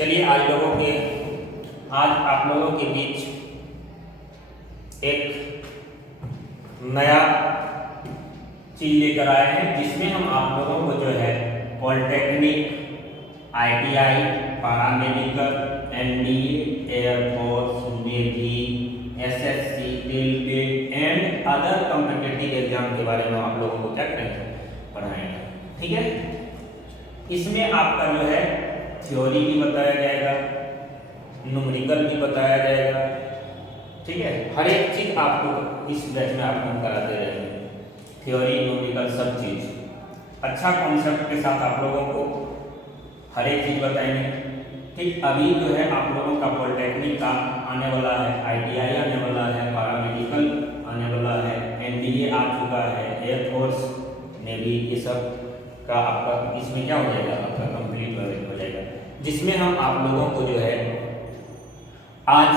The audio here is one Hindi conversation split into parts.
चलिए आज आप लोगों के बीच एक नया चीज लेकर आए हैं जिसमें हम आप लोगों को जो है polytechnic, ITI, paramedical, NDA, air force, navy, SSC, railway and other competitive exam के बारे में आप लोगों को क्या करेंगे, पढ़ाएंगे। ठीक है, इसमें आपका जो है थ्योरी भी बताया जाएगा, न्यूमेरिकल भी बताया जाएगा। ठीक है, हर एक चीज आपको इस बैच में आपको हम कराते रहेंगे, थ्योरी, न्यूमेरिकल, सब चीज अच्छा कॉन्सेप्ट के साथ आप लोगों को हर एक चीज बताएंगे। ठीक, अभी जो है आप लोगों का पॉलिटेक्निक का आने वाला है, ITI आने वाला है, पैरामेडिकल आने वाला है, NDA आ चुका है, एयरफोर्स, नेवी, ये सब का आपका इसमें क्या हो जाएगा, आपका कंप्लीट हो जाएगा, जिसमें हम आप लोगों को जो है आज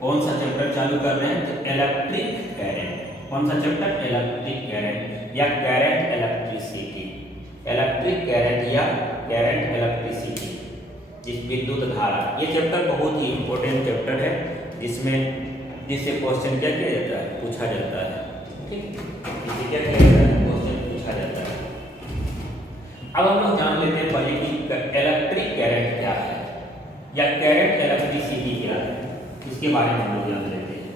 कौन सा चैप्टर चालू कर रहे हैं, तो इलेक्ट्रिक करंट। कौन सा चैप्टर, इलेक्ट्रिक करंट या करंट इलेक्ट्रिसिटी, इलेक्ट्रिक करंट या करंट इलेक्ट्रिसिटी, जिस विद्युत धारा। ये चैप्टर बहुत ही इंपॉर्टेंट चैप्टर है जिससे क्वेश्चन क्या किया जाता है, पूछा जाता है। ठीक, इससे क्या किया जाता है, क्वेश्चन पूछा जाता है। अब हम लोग जान लेते हैं पहले कि इलेक्ट्रिक करंट क्या है या करंट इलेक्ट्रिसिटी क्या है, इसके बारे में हम लोग जान लेते हैं।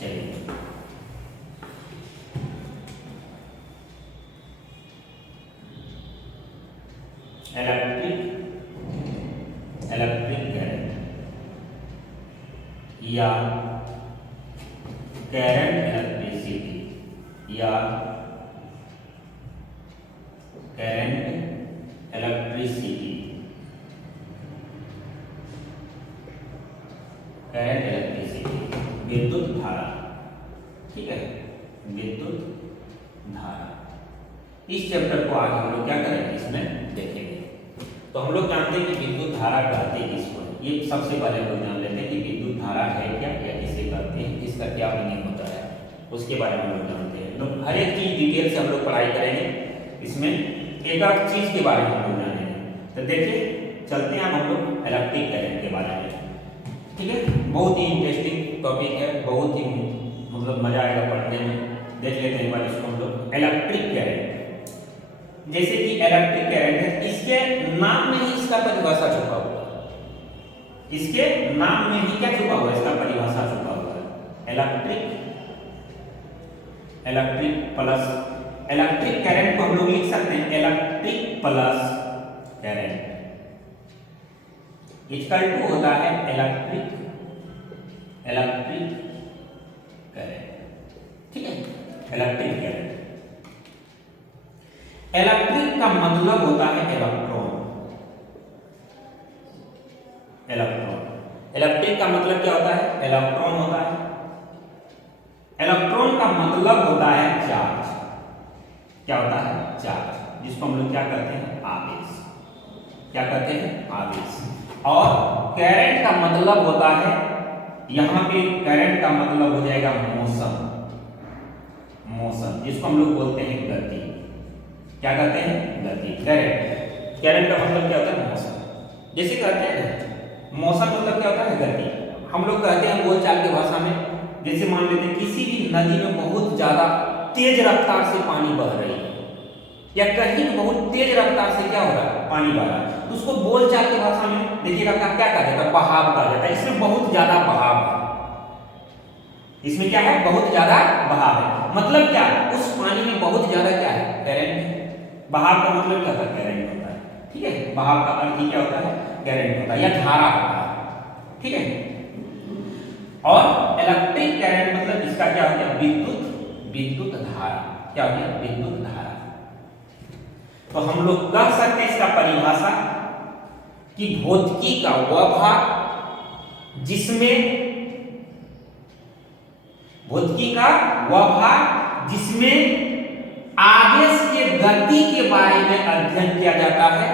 चलिए, इलेक्ट्रिक करंट या करंट इलेक्ट्रिसिटी या करंट इलेक्ट्रिसिटी, करंट इलेक्ट्रिसिटी, विद्युत धारा। ठीक है, विद्युत धारा। इस चैप्टर को आज हम लोग क्या करेंगे, इसमें देखेंगे। तो हम लोग जानते हैं कि विद्युत धारा कहते हैं किसको, ये सबसे पहले हम लोग जान लेते हैं कि विद्युत धारा है क्या, या किसे कहते हैं, इसका क्या मीनिंग होता है, उसके बारे में हम लोग जानते हैं। तो हर एक चीज डिटेल से हम लोग पढ़ाई करेंगे, इसमें एक आध चीज के बारे में हम लोग जानेंगे। तो देखिए, चलते हैं हम लोग इलेक्ट्रिक करंट के बारे में। ठीक है, बहुत ही इंटरेस्टिंग टॉपिक है, बहुत ही मतलब मजा आएगा पढ़ने में। देख लेते हैं एक बार इसको हम लोग। इलेक्ट्रिक करंट, जैसे कि इलेक्ट्रिक करंट है, इसके नाम में ही इसका परिभाषा छुपा हुआ है, इसके नाम में ही क्या छुपा हुआ है, इसका परिभाषा छुपा हुआ है। इलेक्ट्रिक प्लस, इलेक्ट्रिक करंट को हम लोग लिख सकते हैं electric plus current equal to होता है इलेक्ट्रिक करंट। ठीक है, इलेक्ट्रिक करंट, इलेक्ट्रिक का मतलब होता है इलेक्ट्रॉन। इलेक्ट्रिक का मतलब क्या होता है, इलेक्ट्रॉन होता है। इलेक्ट्रॉन का मतलब होता है चार्ज। क्या होता है, चार्ज, जिसको हम लोग क्या कहते हैं, आवेश। क्या कहते हैं, आवेश। और करंट का मतलब होता है, यहां पे करंट का मतलब हो जाएगा मोशन, जिसको हम लोग बोलते हैं गति। क्या कहते हैं, गति। करंट का मतलब क्या होता है, मोशन। जैसे कहते हैं मोशन मतलब क्या होता है, गति। हम लोग कहते हैं बोलचाल की भाषा में, जैसे मान लेते हैं किसी भी नदी में बहुत ज्यादा तेज रफ्तार से पानी बह रही है, या कहीं बहुत तेज रफ्तार से क्या हो रहा है, पानी बह रहा है, तो उसको बोलचाल की भाषा में देखिएगा क्या कहा जाता है, बहाव कहा जाता है। इसमें बहुत ज्यादा बहाव है, इसमें क्या है, बहुत ज्यादा बहाव है। मतलब क्या, उस पानी में बहुत ज्यादा क्या है, करंट। बहाव का मतलब क्या होता है, करंट होता है। ठीक है, बहाव का अर्थ क्या होता है, करंट होता है या धारा होता है। ठीक है, और इलेक्ट्रिक करंट मतलब इसका क्या हो गया, विद्युत धारा। क्या हो गया, विद्युत धारा। तो हम लोग कह सकते हैं इसका परिभाषा कि भौतिकी का वह भाग जिसमें आवेश के गति के बारे में अध्ययन किया जाता है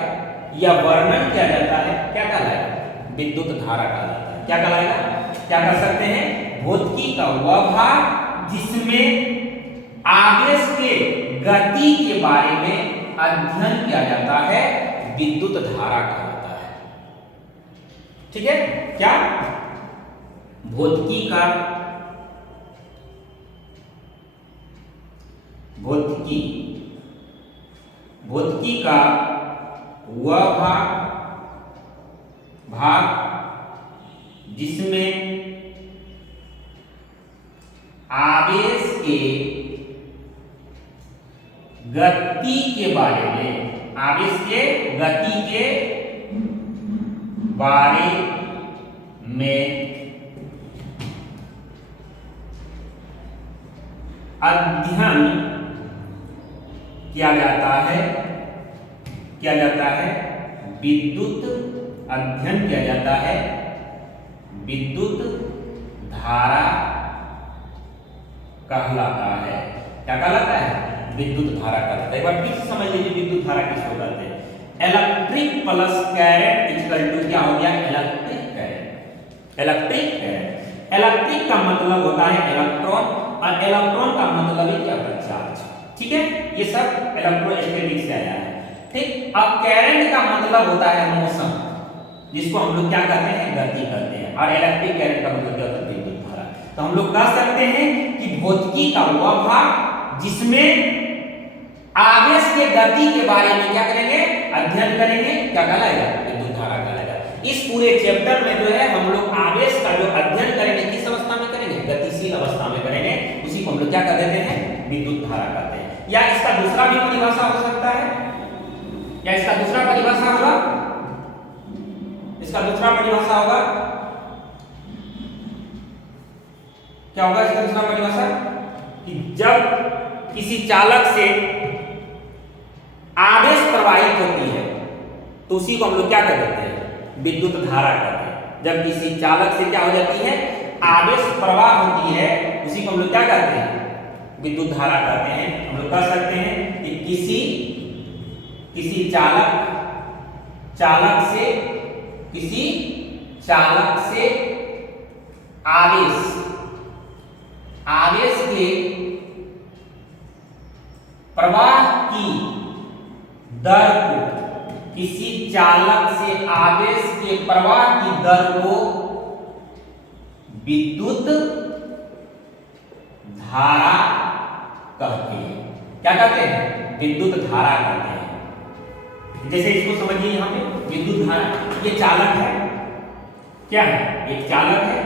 या वर्णन किया जाता है, क्या कहलाएगा, विद्युत धारा कहलाता है। क्या कहलाएगा, क्या कर सकते हैं, भौतिकी का वह भाग जिसमें आवेश के गति के बारे में अध्ययन किया जाता है विद्युत धारा कहलाता है। ठीक है, क्या भौतिकी का वह भाग जिसमें आवेश के गति के बारे में अध्ययन किया जाता है विद्युत धारा कहलाता है। क्या कहलाता है? विद्युत धारा कहलाता है। एक बार फिर से समझ लीजिए विद्युत धारा किसको कहते हैं। Electric plus current equal to क्या हो गया? Electric current. इलेक्ट्रिक का मतलब होता है इलेक्ट्रॉन और इलेक्ट्रॉन का मतलब है क्या? चार्ज। ठीक है, ये सब इलेक्ट्रोस्टैटिक्स से आया है। ठीक, अब करंट का मतलब होता है मोशन, जिसको हम लोग क्या कहते हैं? गति कहते हैं। और इलेक्ट्रिक करंट का मतलब क्या होता है? विद्युत धारा। तो हम लोग कह सकते हैं कि भौतिकी का वह भाग जिसमें आवेश के गति के बारे में क्या करेंगे? अध्ययन करेंगे। क्या कहलाएगा? विद्युत धारा कहलाएगा। इस पूरे चैप्टर में जो है हम लोग आवेश का जो अध्ययन करेंगे किस अवस्था में करेंगे? गतिशील अवस्था में करेंगे। उसी को हम लोग क्या कह देते हैं? विद्युत धारा कहते हैं। या इसका दूसरा भी परिभाषा हो सकता है, या इसका दूसरा परिभाषा होगा क्या होगा? इसका दूसरा परिभाषा कि जब किसी चालक से आवेश प्रवाहित होती है तो उसी को हम लोग क्या कहते हैं? विद्युत धारा कहते हैं। जब किसी चालक से क्या हो जाती है? आवेश प्रवाह होती है, उसी को हम लोग क्या कहते हैं? विद्युत धारा कहते हैं। हम लोग कह सकते हैं कि किसी चालक से आवेश के प्रवाह की दर को विद्युत धारा कहते हैं। क्या कहते हैं? विद्युत धारा कहते हैं। जैसे इसको समझिए, यहाँ पे विद्युत धारा, ये चालक है। क्या है? एक चालक है।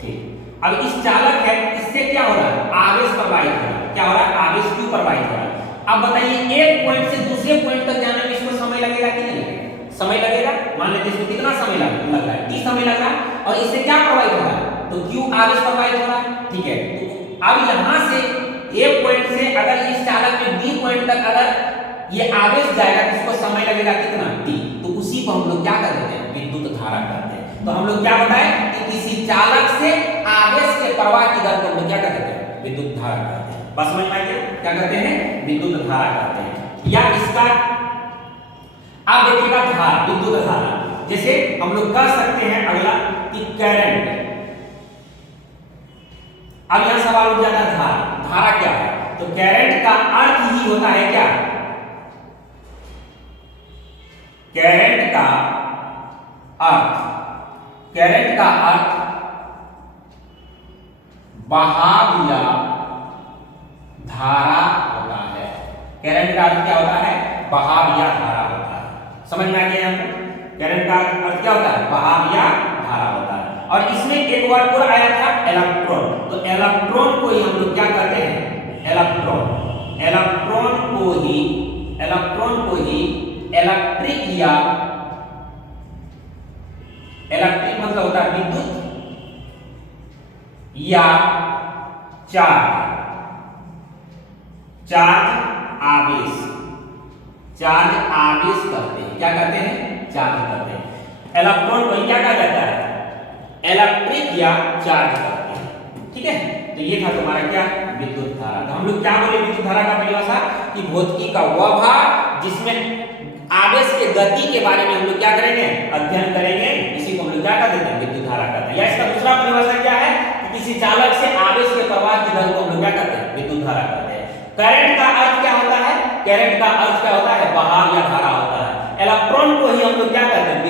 ठीक, अब इस चालक है, इससे क्या हो रहा है? आवेश प्रवाहित हो रहा है। क्या हो रहा है? आवेश क्यों प्रवाहित हो रहा है? अब बताइए, एक पॉइंट से दूसरे पॉइंट तक जाने में इसको समय लगेगा कि नहीं लगेगा? समय लगेगा। मान लेते इसको कितना समय लग रहा है? T समय लग रहा है। और इससे क्या प्रवाहित हो रहा है? तो क्यों आवेश प्रवाहित हो रहा है? ठीक है, तो अब यहां से एक पॉइंट से अगर इस चालक में बी पॉइंट तक अगर ये आवेश जाएगा तो इसको समय लगेगा कितना? T। तो उसी को हम लोग क्या कहते हैं? विद्युत धारा कहते हैं। तो हम लोग क्या बताएं कि किसी चालक से आवेश के प्रवाह की दर को हम लोग क्या कहते हैं? विद्युत धारा कहते हैं। बस समझ में आ गया? क्या कहते हैं? विद्युत धारा कहते हैं। या इसका आप देखिएगा धारा, विद्युत धारा, जैसे हम लोग कह सकते हैं अगला कि करंट। अब यहां सवाल उठ जाता है धारा क्या है? तो करंट का अर्थ ही होता है क्या? करंट का अर्थ बहाव या धारा होता है। करंट का अर्थ क्या होता है? बहाव या धारा होता है। समझ में आ गया यहाँ पर? करंट का अर्थ क्या होता है? बहाव या धारा होता है। और इसमें एक वर्ड और आया था इलेक्ट्रॉन। तो इलेक्ट्रॉन को ही हम लोग क्या कहते हैं? इलेक्ट्रॉन को ही इलेक्ट्रिक या इलेक्ट्रिक मतलब होता है विद्युत या चार्ज आवेश करते हैं। क्या करते हैं? चार्ज करते हैं। इलेक्ट्रॉन को क्या कहा जाता है? इलेक्ट्रिक या चार्ज करते हैं। ठीक है, तो ये था तुम्हारा क्या? विद्युत धारा। तो हम लोग क्या बोले विद्युत धारा का परिभाषा कि भौतिकी का वह भाग जिसमें आवेश के गति के बारे में हम लोग क्या करेंगे? अध्ययन करेंगे। इसी को हम लोग क्या कहते हैं? विद्युत धारा कहते हैं। या इसका दूसरा परिभाषा क्या है कि किसी चालक से आवेश के प्रवाह की दर को हम लोग क्या कहते हैं? विद्युत धारा कहते हैं। करंट का अर्थ क्या होता है? करंट का अर्थ क्या होता है? बहाव या धारा होता है। इलेक्ट्रॉन इलेक्ट्रॉन को ही हम लोग क्या कहते हैं,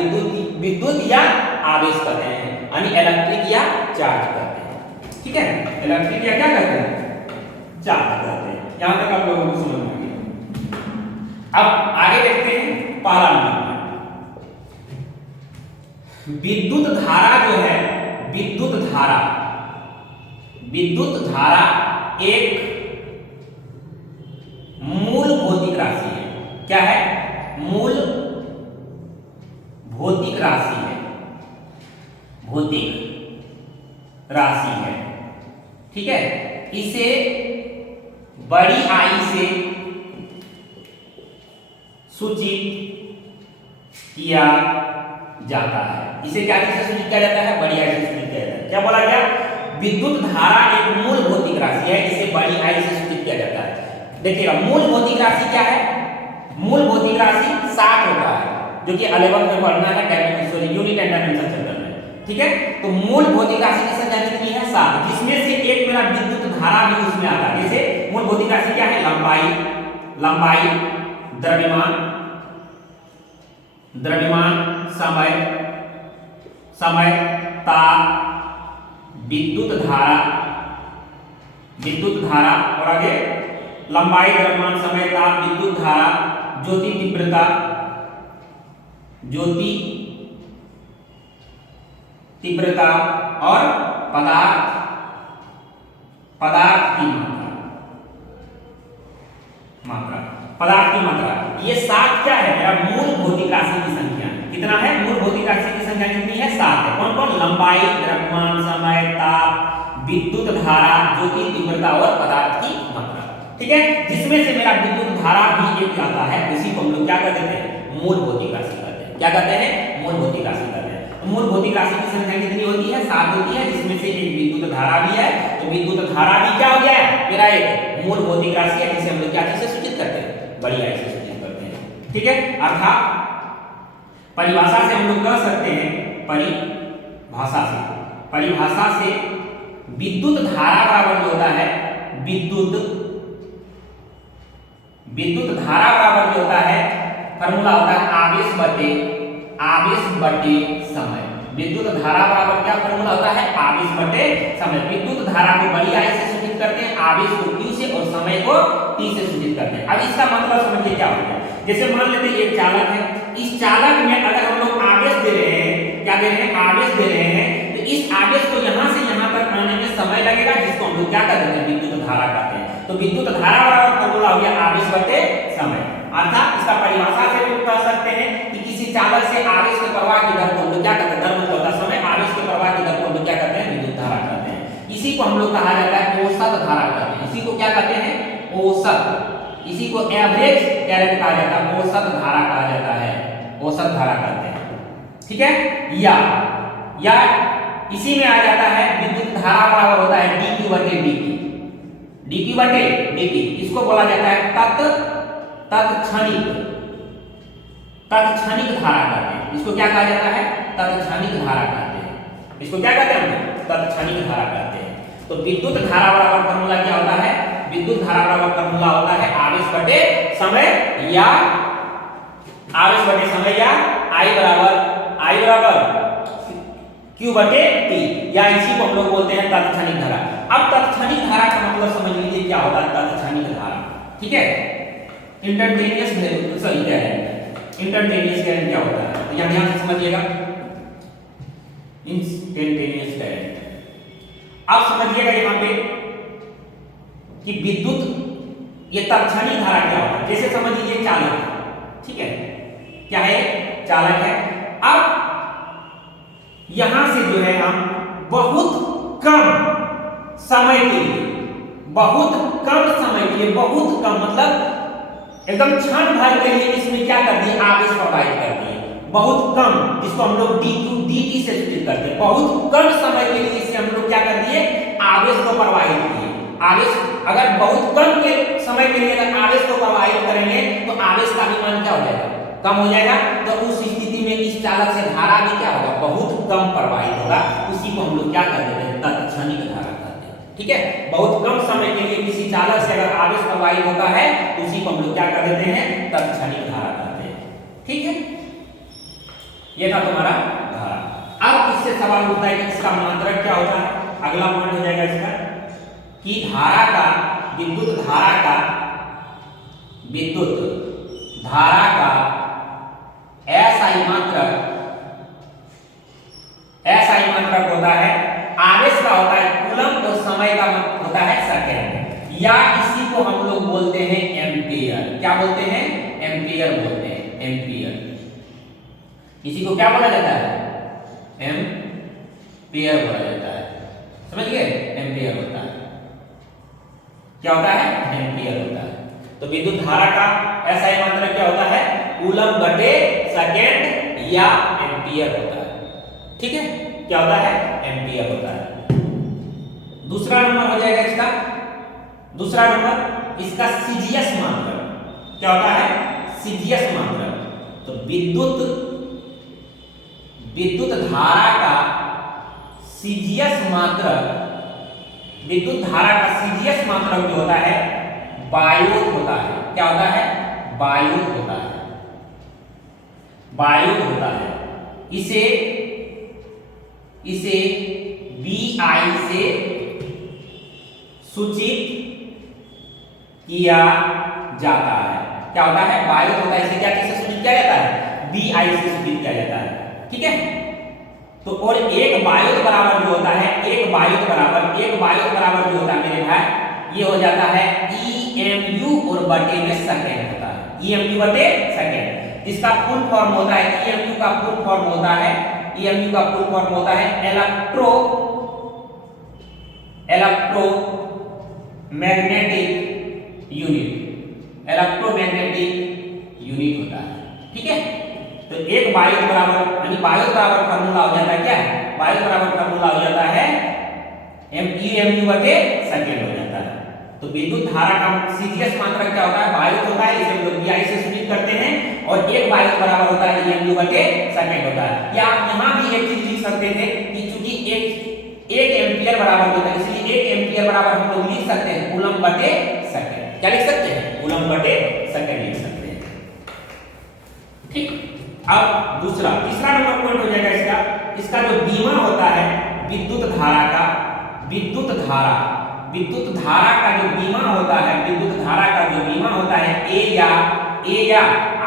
विद्युत या आवेश कहते हैं, यानी इलेक्ट्रिक या चार्ज कहते हैं। ठीक है, इलेक्ट्रिक या क्या कहते हैं, चार्ज कहते हैं। यहां तक आप लोगों को समझ में आ गया। अब आगे देखते हैं पहला नंबर, विद्युत धारा जो है, विद्युत धारा एक मूल भौतिक राशि है। क्या है, मूल भौतिक राशि है, भौतिक राशि है। ठीक है, इसे बड़ी आई से सूचित किया जाता है। इसे क्या चीज से सूचित किया जाता है, बड़ी आई से सूचित किया जाता है। क्या बोला गया, विद्युत धारा एक मूल भौतिक राशि है, इसे बड़ी आई से सूचित किया जाता है। देखिएगा, मूल भौतिक राशि क्या है, मूल भौतिक राशि 7 होता है, जो कि 11 में पढ़ना है यूनिट एंड डायमेंशन चैप्टर में। ठीक है, तो मूल भौतिक राशि की संख्या कितनी है, 7, जिसमें से एक मेरा विद्युत धारा भी उसमें आता है। जैसे मूल भौतिक राशि क्या है, लंबाई, द्रव्यमान, समय, ताप, विद्युत धारा और आगे लंबाई, द्रव्यमान, समय, ताप, विद्युत धारा, ज्योति तीव्रता और पदार्थ की मात्रा। ये 7 क्या है, मेरा मूल भौतिक राशि की संख्या। कितना है, मूल भौतिक राशि की संख्या कितनी है, 7 है। कौन कौन, लंबाई, द्रव्यमान, समय, ताप, विद्युत धारा, ज्योति तीव्रता और पदार्थ की मात्रा। ठीक है, जिसमें से मेरा विद्युत धारा भी एक आता है, उसी को हम लोग क्या कहते हैं, मूल भौतिक राशि कहते हैं। क्या कहते हैं, मूल भौतिक राशि कहते हैं। तो मूल भौतिक राशि की संख्या कितनी होती है, 7 होती है, जिसमें से एक विद्युत धारा भी है। तो विद्युत धारा भी क्या हो गया है, मेरा एक मूल भौतिक राशि है, जिसे हम लोग क्या चीज से सूचित करते हैं, बड़ी आई से सूचित करते हैं। ठीक है, अर्थात परिभाषा से हम लोग कह सकते हैं, परिभाषा से विद्युत धारा बराबर जो होता है, विद्युत धारा बराबर जो होता है, फॉर्मूला होता है आवेश बटे समय। विद्युत धारा बराबर क्या फॉर्मूला होता है, आवेश बटे समय। विद्युत धारा को बड़ी आई से सूचित करते हैं, आवेश को Q से और समय को T से सूचित करते हैं। अब इसका मतलब समझिए क्या होता है। जैसे मान लेते हैं एक चालक है, इस चालक में अगर हम लोग आवेश दे रहे हैं, क्या दे रहे हैं, आवेश दे रहे हैं, तो इस आवेश को यहां से यहां तक आने में समय लगेगा, जिसको हम लोग क्या कहते हैं, विद्युत धारा कहते हैं। तो विद्युत धारा बराबर फॉर्मूला हो गया आवेश बटे समय। अर्थात इसका परिभाषा से हम कह सकते हैं कि किसी चालक से आवेश के प्रवाह की दर को हम लोग क्या कहते हैं, दर मतलब होता है समय, आवेश के प्रवाह की दर को हम लोग क्या कहते हैं, विद्युत धारा कहते हैं। इसी को हम लोग कहा जाता है औसत धारा कहते हैं। इसी को क्या कहते हैं, औसत। इसी को एवरेज करंट कहा जाता है, औसत धारा कहा जाता है, औसत धारा कहते हैं। ठीक है, या इसी में आ जाता है विद्युत धारा बराबर होता है dq बटे dt। इसको बोला जाता है तत्क्षणिक धारा कहते हैं। इसको क्या कहा जाता है, तत्क्षणिक धारा कहते हैं। इसको क्या कहते हैं, तत्क्षणिक धारा कहते हैं। तो विद्युत धारा बराबर फॉर्मूला क्या होता है, विद्युत धारा बराबर फॉर्मूला होता है आवेश बटे समय या I बराबर Q बटे T, या इसी को हम लोग बोलते हैं तत्क्षणिक धारा। अब तत्क्षणिक धारा का मतलब समझ लीजिए क्या होता है तत्क्षणिक धारा। ठीक है, इंस्टेंटेनियस करंट क्या होता है, तो यहां ध्यान से समझिएगा, इंस्टेंटेनियस करंट। अब समझिएगा यहां पे कि विद्युत ये तत्क्षणिक धारा क्या होता है। जैसे समझ लीजिए चालक है, ठीक है, क्या है, चालक है। अब यहां से जो है हम बहुत कम समय के लिए, बहुत कम मतलब एकदम क्षण भर के लिए इसमें क्या कर दिए, आवेश प्रवाहित कर दिए, बहुत कम, जिसको हम लोग dt से सूचित करते हैं। बहुत कम समय के लिए इसे हम लोग क्या कर दिए, आवेश को प्रवाहित किए। आवेश अगर बहुत कम के समय के लिए अगर आवेश को प्रवाहित करेंगे तो आवेश का भी मान क्या हो जाएगा, कम हो जाएगा। तो उस स्थिति में इस चालक से धारा भी क्या होगा, बहुत कम प्रवाहित होगा। उसी को हम लोग क्या कर देते हैं, तत्क्षणिक धारा कहते हैं। ठीक है, बहुत कम समय के लिए किसी चालक से अगर आवेश प्रवाहित होता है तो उसी को हम लोग क्या कर देते हैं, तत्क्षणिक धारा कहते हैं। ठीक है, ये था तुम्हारा धारा। अब इससे सवाल उठता है कि इसका मात्रक क्या होता है। अगला पॉइंट हो जाएगा इसका कि धारा का विद्युत धारा का एसआई मात्रक होता है, आवेश का होता है कूलम और समय का होता है सेकंड, या इसी को हम लोग बोलते हैं एम्पियर। क्या बोलते हैं? एम्पियर बोलते हैं, एम्पियर। इसी को क्या बोला जाता है? एम्पियर बोला जाता है। समझ गए? एम्पियर होता है। क्या होता है? एम्पियर होता है। तो विद्युत धारा का एसआई मात्रक क्या होता है? कूलम बटे सेकंड या एम्पियर होता है। ठीक है, क्या होता है? एम्पियर होता है। दूसरा नंबर हो जाएगा इसका, दूसरा नंबर इसका सीजीएस मात्रक। क्या होता है? सीजीएस मात्रक। तो विद्युत धारा का सीजीएस मात्रक, विद्युत धारा का सीजीएस मात्रक जो होता है बायोट होता है। क्या होता है? बायोट होता है, बायोट होता है। इसे बीआई से सूचित किया जाता है। क्या होता है? बायोट होता है। इसे क्या किससे सूचित किया जाता है? बीआई से सूचित किया जाता है। ठीक है, तो और एक बायोट बराबर जो होता है, एक बायोट बराबर जो होता है मेरे भाई, ये हो जाता है ईएमयू और बटे में सेकंड होता है। ईएमयू बटे सेकंड, जिसका फुल फॉर्म होता है, ईएमयू का फुल फॉर्म होता है, ईएमयू का फुल फॉर्म होता है इलेक्ट्रोमैग्नेटिक यूनिट होता है। ठीक है, तो एक बायोट बराबर, यानी बायोट बराबर फार्मूला हो जाता है क्या? बायोट बराबर फार्मूला हो जाता है ईएमयू बटे सेकंड हो जाता है। तो विद्युत धारा का सीजीएस मात्रक क्या होता है? बायोट होता है। इसे हम लोग बीआई से सूचित करते हैं, और एक बायोट बराबर होता है ईएमयू बटे सेकंड होता है। या आप यहां भी एक चीज लिख सकते थे कि चूंकि एक एम्पियर बराबर होता है, इसलिए एक एम्पियर बराबर हम लोग लिख सकते हैं कूलम बटे सेकंड। क्या लिख सकते हैं? कूलम बटे सेकंड लिख सकते हैं। ठीक, अब तीसरा नंबर पॉइंट हो जाएगा इसका जो बीमा होता है विद्युत धारा का, विद्युत धारा का जो बीमा होता है, विद्युत धारा का जो बीमा होता है ए या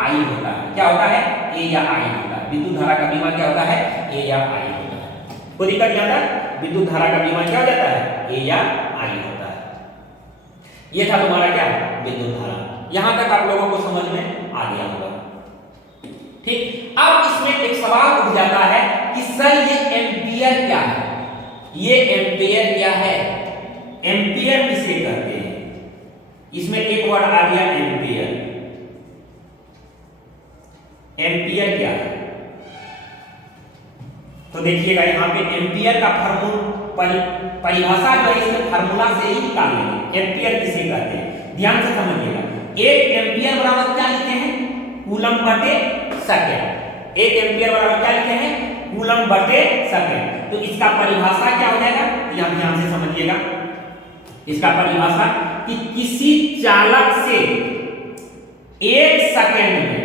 आई होता है। क्या होता है? ए या आई होता है। विद्युत धारा का बीमा क्या होता है? ए या आई होता है। कोई दिक्कत नहीं आता? विद्युत धारा का बीमा क्या हो जाता है? ए या आई होता है। ये था तुम्हारा क्या? विद्युत धारा। यहां तक आप लोगों को समझ में आ गया होगा। ठीक, अब इसमें एक सवाल उठ जाता है कि सर ये एम्पियर क्या है? ये एम्पियर क्या है? एम्पियर किसे कहते हैं? इसमें एक वर्ड आ गया एम्पियर। एम्पियर क्या है? तो देखिएगा यहां पे एम्पियर का परिभाषा जो है इसमें फार्मूला से ही निकाल लेंगे। एम्पियर किसे कहते हैं? ध्यान से समझिएगा। एक एम्पियर बराबर क्या लिखते हैं? कूलम बटे सेकंड। एक एम्पियर बराबर क्या लिखते हैं? कूलम बटे सेकंड। तो इसका परिभाषा क्या हो जाएगा? यहां ध्यान से समझिएगा। इसका परिभाषा कि किसी चालक से एक सेकंड में,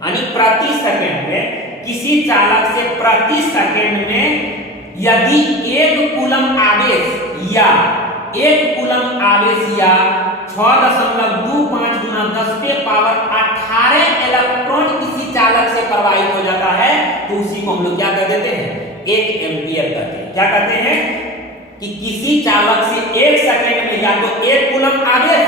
यानी प्रति सेकंड में, किसी चालक से प्रति सेकंड में यदि एक कूलम आवेश या 6.25 गुना 10⁻18 इलेक्ट्रॉन किसी चालक से प्रवाहित हो जाता है, तो उसी को हम लोग क्या कर देते हैं? एक एम्पियर कहते हैं। क्या कहते हैं? कि किसी चालक से एक सेकंड में या तो एक कूलम आवेश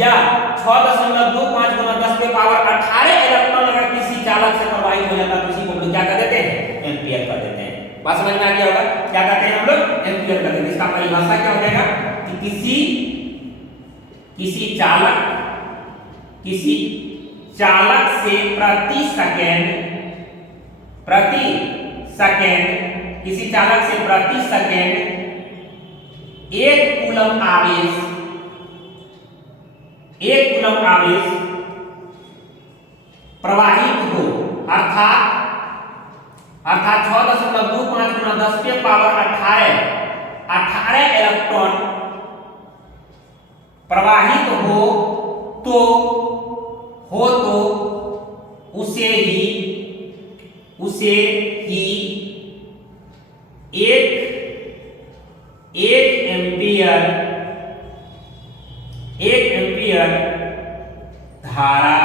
या 6.25 गुना 10⁻18 इलेक्ट्रॉन अगर किसी चालक से प्रवाहित हो जाता है, तो उसी को हम लोग क्या कर देते हैं? एम्पियर कर देते हैं। बात समझ में आ गया होगा? क्या कहते हैं हम लोग? एम्पियर कहते हैं। इसका परिभाषा क्या हो जाएगा कि किसी चालक से प्रति सेकंड एक कूलम आवेश प्रवाहित हो, अर्थात 6.25 गुना 10⁻18 इलेक्ट्रॉन प्रवाहित हो तो उसे ही एक एम्पियर धारा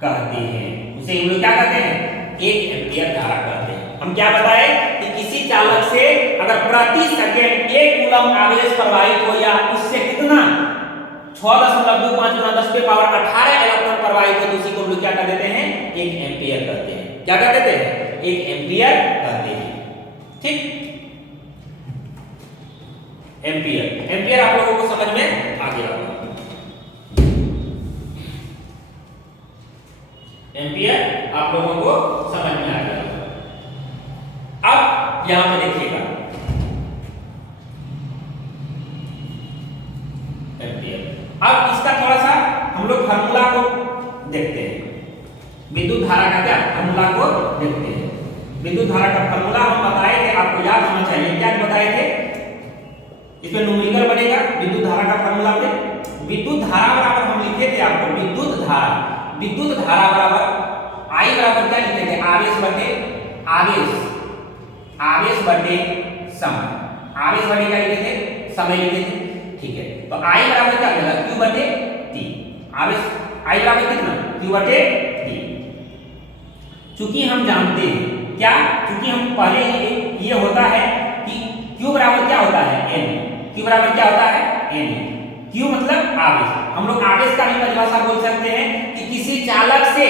कहते हैं। उसे हम लोग क्या कहते हैं? 1 एम्पियर धारा कहते हैं। हम क्या बताए कि किसी चालक से अगर प्रति सेकंड 1 कूलम आवेश प्रवाहित हो या उससे कितना 6.25 × 10⁻18 इलेक्ट्रॉन प्रवाहित हो तो उसी को हम लोग क्या कर देते हैं? 1 एम्पियर कहते हैं। क्या कर देते हैं? 1 एम्पियर कहते हैं। ठीक, एम्पियर आप लोगों को समझ में आ गया होगा। एम्पियर आप लोगों को समझ में आ गया होगा। अब यहां पे देखिएगा एम्पियर। अब इसका थोड़ा सा हम लोग फार्मूला को देखते हैं। विद्युत धारा का क्या फार्मूला को देखते हैं। विद्युत धारा का फार्मूला हम बताए थे, आपको याद होना चाहिए। क्या बताए थे? इसमें न्यूमेरिकल बनेगा विद्युत धारा का फार्मूला पे। विद्युत धारा बराबर हम लिखे थे आपको विद्युत धारा बराबर I बराबर क्या लिखे थे? आवेश बटे समय। आवेश बटे क्या लिखे थे? समय लिखे थे। ठीक है, तो I बराबर क्या मिला? Q बटे T। आवेश I बराबर कितना? Q बटे T। चूंकि हम जानते हैं क्या, चूंकि हम पहले ही ये होता है कि Q बराबर क्या होता है? N। Q बराबर क्या होता है? N। Q मतलब आवेश। हम लोग आवेश का भी परिभाषा बोल सकते हैं कि किसी चालक से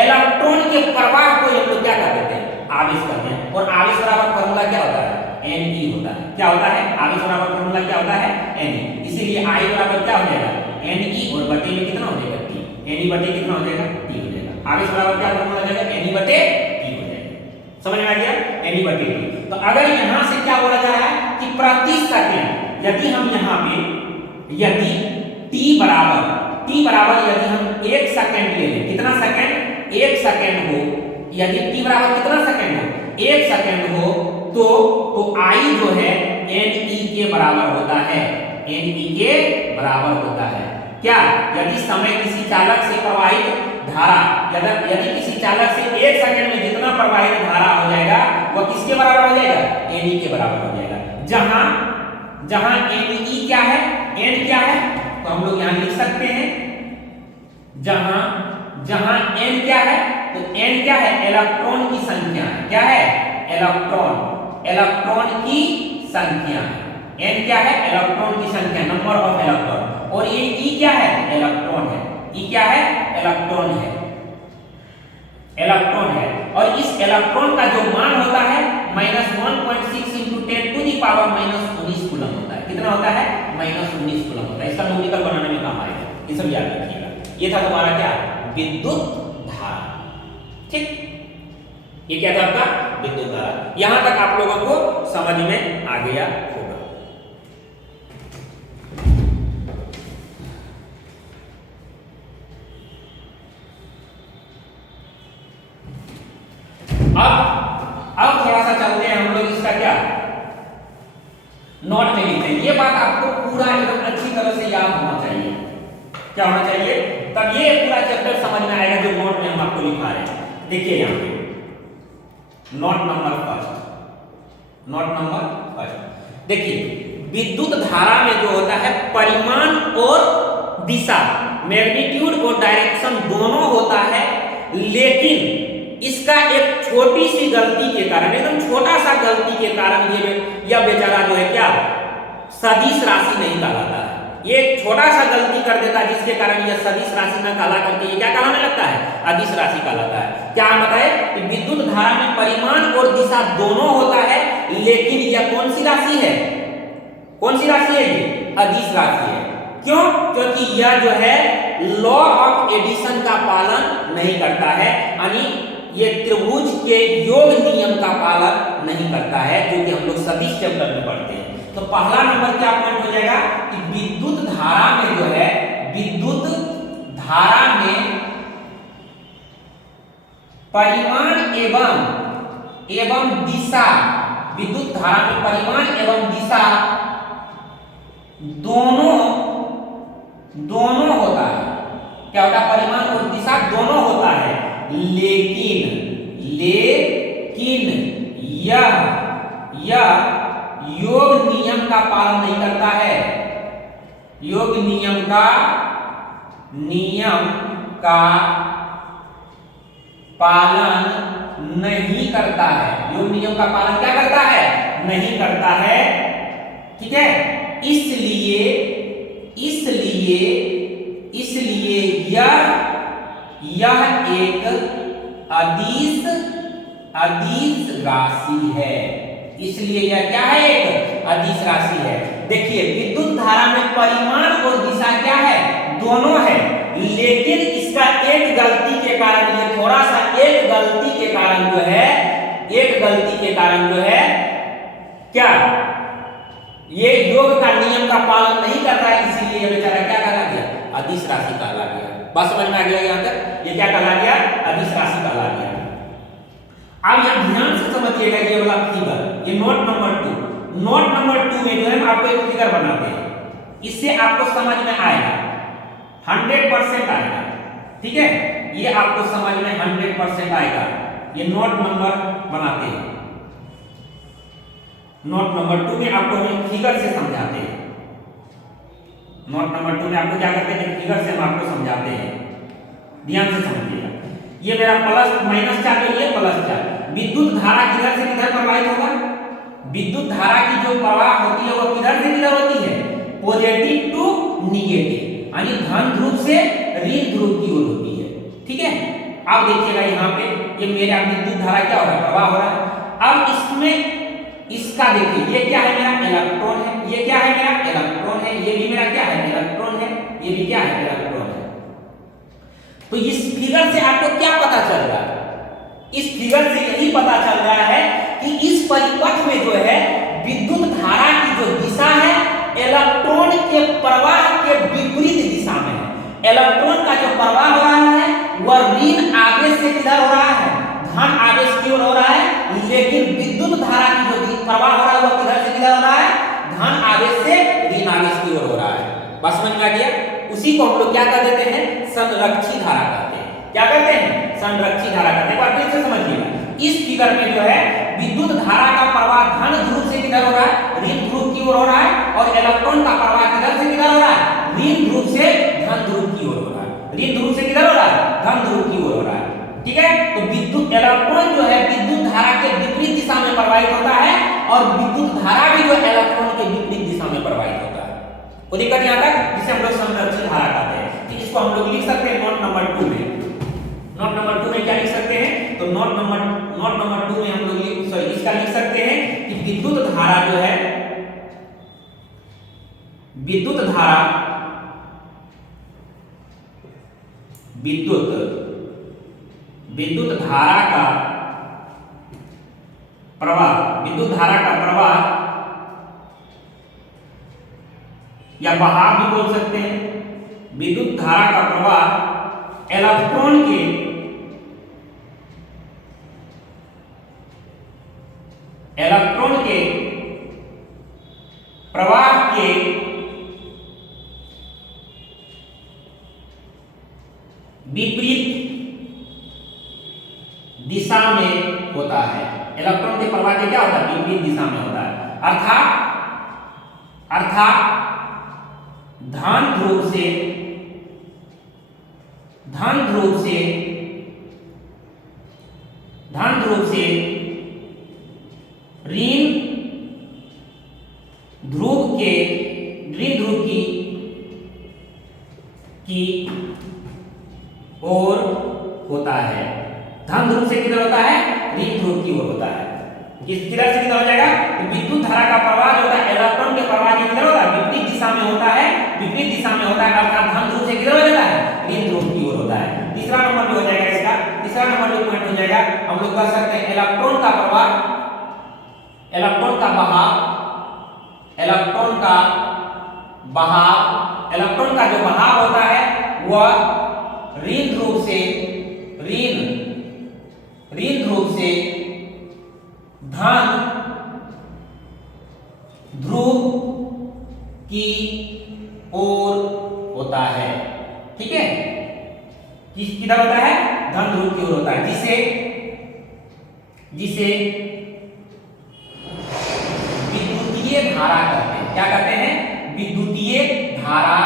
इलेक्ट्रॉन के प्रवाह को हम लोग क्या कर देते हैं? आवेश कहते हैं। और आवेश बराबर फार्मूला क्या होता है? Ne होता है। क्या होता है? आवेश बराबर फार्मूला क्या होता है? Ne। इसीलिए I बराबर क्या हो जाएगा? Ne और बटे में कितना हो जाएगा? T। Ne बटे कितना हो जाएगा? T हो जाएगा। आवेश बराबर क्या फार्मूला हो जाएगा? Ne बटे T हो जाएगा। समझ में आ गया? Ne बटे T। तो अगर यहां से क्या बोला जा रहा है कि प्रति सेकंड यदि हम यहां पे यदि t बराबर यदि हम 1 सेकंड ले लें, कितना सेकंड? 1 सेकंड हो, यदि t बराबर कितना सेकंड हो? 1 सेकंड हो तो I जो है Ne के बराबर होता है। Ne के बराबर होता है। क्या? यदि समय किसी चालक से प्रवाहित धारा यदि किसी चालक से 1 सेकंड में जितना प्रवाहित धारा हो जाएगा वह किसके बराबर हो जाएगा? Ne के बराबर हो जाएगा। जहां Ne क्या है? N क्या है? तो हम लोग यहां लिख सकते हैं जहां N क्या है? तो N क्या है? इलेक्ट्रॉन की संख्या है। क्या है? इलेक्ट्रॉन की संख्या। N क्या है? इलेक्ट्रॉन की संख्या, नंबर ऑफ इलेक्ट्रॉन। और ये E क्या है? इलेक्ट्रॉन है। E क्या है? इलेक्ट्रॉन है। और इस इलेक्ट्रॉन का जो मान होता है -1.6 × 10⁻⁻19 कूलम होता है। कितना होता है? -19 कूलम होता है। इसका न्यूमेरिकल बनाने में काम आएगा। ये सब याद रखिएगा। ये था तुम्हारा क्या? विद्युत धारा। ठीक, ये क्या था आपका? विद्युत धारा। यहां तक आप लोगों को समझ में आ गया होगा। अब थोड़ा सा चलते हैं हम लोग इसका क्या नोट में लिखते हैं। ये बात आपको पूरा एकदम अच्छी तरह से याद होना चाहिए। क्या होना चाहिए? तब ये पूरा चैप्टर समझ में आएगा जो नोट में हम आपको लिखा रहे हैं। देखिए यहां पे नोट नंबर फर्स्ट देखिए, विद्युत धारा में जो होता है परिमाण और दिशा, मैग्नीट्यूड और डायरेक्शन दोनों होता है, लेकिन इसका एक छोटी सी गलती के कारण, एकदम छोटा सा गलती के कारण यह बेचारा जो है क्या सदिश राशि नहीं कहलाता है। ये एक छोटा सा गलती कर देता है जिसके कारण यह सदिश राशि न कहला करके ये क्या कहलाने लगता है? अदिश राशि कहलाता है। क्या बताए कि विद्युत धारा में परिमाण और दिशा दोनों होता है, लेकिन यह कौन सी राशि है? कौन सी राशि है? ये अदिश राशि है। क्यों? क्योंकि यह जो है लॉ ऑफ एडिशन का पालन नहीं करता है, यानी ये त्रिभुज के योग नियम का पालन नहीं करता है, जो कि हम लोग सदिश चैप्टर में पढ़ते हैं। तो पहला नंबर क्या पॉइंट हो जाएगा कि विद्युत धारा में जो है, विद्युत धारा में परिमाण एवं दिशा, विद्युत धारा में परिमाण एवं दिशा दोनों होता है। क्या होता है? परिमाण और दिशा दोनों होता है, लेकिन का पालन नहीं करता है, योग नियम का पालन क्या करता है, नहीं करता है, ठीक है। इसलिए यह एक अदिश राशि है। इसलिए यह क्या है, एक अदिश राशि है। देखिए विद्युत धारा में परिमाण और दिशा क्या है, दोनों है, लेकिन इसका एक गलती के कारण, ये थोड़ा सा एक गलती के कारण जो है क्या, ये योग का नियम का पालन नहीं कर रहा है, इसीलिए ये बेचारा क्या कहला गया, अदिश राशि कहला गया। बात समझ में आ गया यहाँ तक, ये क्या कहला गया, अदिश राशि कहला गया। अब यहाँ ध्यान से समझिएगा ये वाला फिगर, ये नोट नंबर 2 में जो है हम आपको एक फिगर बनाते हैं, इससे आपको समझ में आएगा, 100% आएगा, ठीक है। ये आपको समझ में 100% आएगा। ये नोट नंबर बनाते हैं, नोट नंबर 2 में आपको हम फिगर से समझाते हैं। नोट नंबर 2 में आपको क्या करते हैं, फिगर से हम आपको समझाते हैं, ध्यान से समझिएगा। ये मेरा प्लस माइनस चार्ज है, ये प्लस चार्ज, विद्युत धारा किधर से किधर प्रवाहित होगा, विद्युत धारा की जो प्रवाह होती है वो किधर से किधर होती है, पॉजिटिव टू निगेटिव, यानी धन ध्रुव से ऋण ध्रुव की ओर होती है, ठीक है। अब देखिएगा यहाँ पे ये मेरा विद्युत धारा क्या हो रहा है, प्रवाह हो रहा है। अब इसमें इसका देखिए, ये क्या है, मेरा इलेक्ट्रॉन है, ये क्या है, मेरा इलेक्ट्रॉन है, ये भी मेरा क्या है, इलेक्ट्रॉन है, ये भी क्या है, इलेक्ट्रॉन है। तो इस फिगर से आपको क्या पता चल रहा है, इस फिगर से यही पता चल रहा है कि इस परिपथ में जो है विद्युत धारा की जो दिशा है इलेक्ट्रॉन के प्रवाह के विपरीत दिशा में है। इलेक्ट्रॉन का जो प्रवाह हो रहा है वह ऋण आवेश से किधर हो रहा है, धन आवेश की ओर हो रहा है, लेकिन विद्युत धारा की जो प्रवाह हो रहा है वह किधर से किधर हो रहा है, धन आवेश से ऋण आवेश की ओर हो रहा है। बस समझ में आ गया। उसी को हम लोग क्या कर देते हैं, संरक्षी धारा कहते हैं। क्या करते हैं, संरक्षी धारा कहते हैं। फिर से समझिएगा, इस फिगर में जो है विद्युत धारा का प्रवाह धन ध्रुव से किधर हो रहा है, ऋण ध्रुव की ओर हो रहा है, और इलेक्ट्रॉन का प्रवाह किधर से किधर हो रहा है, ऋण ध्रुव से धन ध्रुव की ओर हो रहा है, ऋण ध्रुव से किधर हो रहा है, धन ध्रुव की ओर हो रहा है, ठीक है। तो विद्युत इलेक्ट्रॉन जो है विद्युत धारा के विपरीत दिशा में प्रवाहित होता है, और विद्युत धारा भी जो इलेक्ट्रॉन के विपरीत दिशा में प्रवाहित होता है। कोई दिक्कत यहाँ तक, जिसे हम लोग संरक्षी धारा कहते हैं। तो इसको हम लोग लिख सकते हैं नोट नंबर 2 में। नोट नंबर 2 में क्या लिख सकते हैं, तो नोट नंबर 2 में हम लोग इसका लिख सकते हैं कि विद्युत धारा जो है, विद्युत धारा का प्रवाह, विद्युत धारा का प्रवाह या बहाव भी बोल सकते हैं। विद्युत धारा का प्रवाह इलेक्ट्रॉन के प्रवाह के विपरीत दिशा में होता है। इलेक्ट्रॉन के प्रवाह के क्या होता है, विपरीत दिशा में होता है। अर्थात धन ध्रुव से ऋण ध्रुव की ओर होता है। धन ध्रुव से किधर होता है, ऋण ध्रुव की ओर होता है। किधर से किधर हो जाएगा, विद्युत धारा का प्रवाह जो होता है इलेक्ट्रॉन के प्रवाह के किधर होता है, विपरीत दिशा में होता है, विपरीत दिशा में होता है, अर्थात धन ध्रुव से किधर हो जाता है, ऋण ध्रुव की ओर होता है। तीसरा नंबर जो हो जाएगा इसका, तीसरा नंबर जो पॉइंट हो जाएगा, हम लोग कह सकते हैं इलेक्ट्रॉन का बहाव इलेक्ट्रॉन का जो बहाव होता है वह ऋण ध्रुव से धन ध्रुव की ओर होता है, ठीक है। किधर होता है, धन ध्रुव की ओर होता है, जिसे विद्युतीय धारा कहते हैं। क्या कहते हैं, विद्युतीय धारा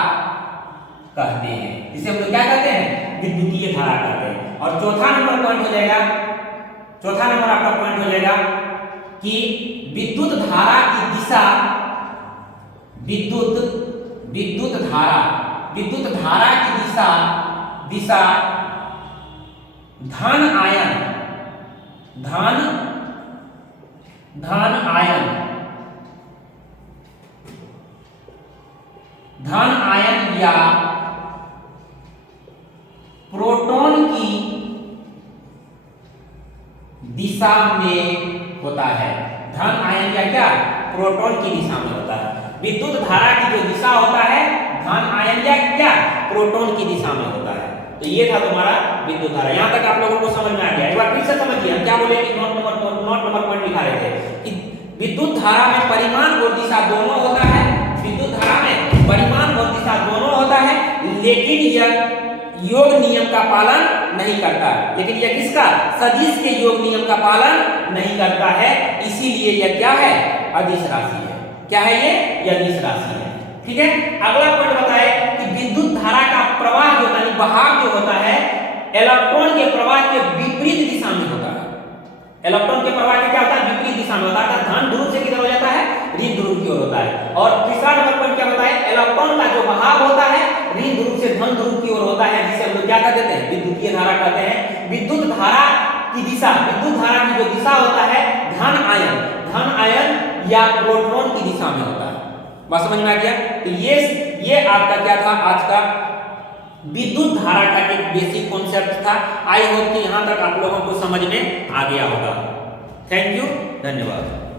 विद्युत धारा कहते हैं। और चौथा नंबर पॉइंट हो जाएगा, चौथा नंबर आपका पॉइंट हो जाएगा कि विद्युत धारा की दिशा, विद्युत धारा की दिशा धन आयन या प्रोटॉन की दिशा में होता है। धन आयन या क्या, प्रोटॉन की दिशा में होता है। विद्युत धारा की जो दिशा होता है धन आयन या क्या, प्रोटॉन की दिशा में होता है। तो ये था तुम्हारा विद्युत धारा। यहां तक आप लोगों को समझ में आ गया। एक बार फिर से समझिए, हम क्या बोले कि नोट नंबर पॉइंट लिखा रहे थे कि विद्युत धारा में परिमाण और दिशा दोनों होता है। विद्युत धारा में परिमाण और दिशा दोनों होता है, लेकिन यह योग नियम का पालन नहीं करता। लेकिन यह किसका, सदिश के योग नियम का पालन नहीं करता है। इसीलिए यह क्या है, अदिश राशि है। क्या है ये, यह अदिश राशि है। ठीक है। अगला पॉइंट बताए कि विद्युत धारा का प्रवाह जो यानी बहाव जो होता है इलेक्ट्रॉन के प्रवाह के विपरीत दिशा में होता है। इलेक्ट्रॉन के प्रवाह के क्या होता है, विपरीत दिशा में होता है। धन ध्रुव से किधर हो जाता है, ऋण ध्रुव की ओर होता है। और तीसरा नंबर पॉइंट क्या बताए, इलेक्ट्रॉन का जो बहाव होता है ऋण ध्रुव से धन ध्रुव की ओर होता है, जिसे हम लोग क्या कहते हैं, विद्युतीय धारा कहते हैं। विद्युत धारा की दिशा, विद्युत धारा की जो दिशा होता है धन आयन या प्रोटॉन की दिशा में होता है। बात समझ में आ गया। तो ये आपका क्या था, आज का विद्युत धारा का एक बेसिक कॉन्सेप्ट था। आई होप कि यहां तक आप लोगों को समझ में आ गया होगा। थैंक यू, धन्यवाद।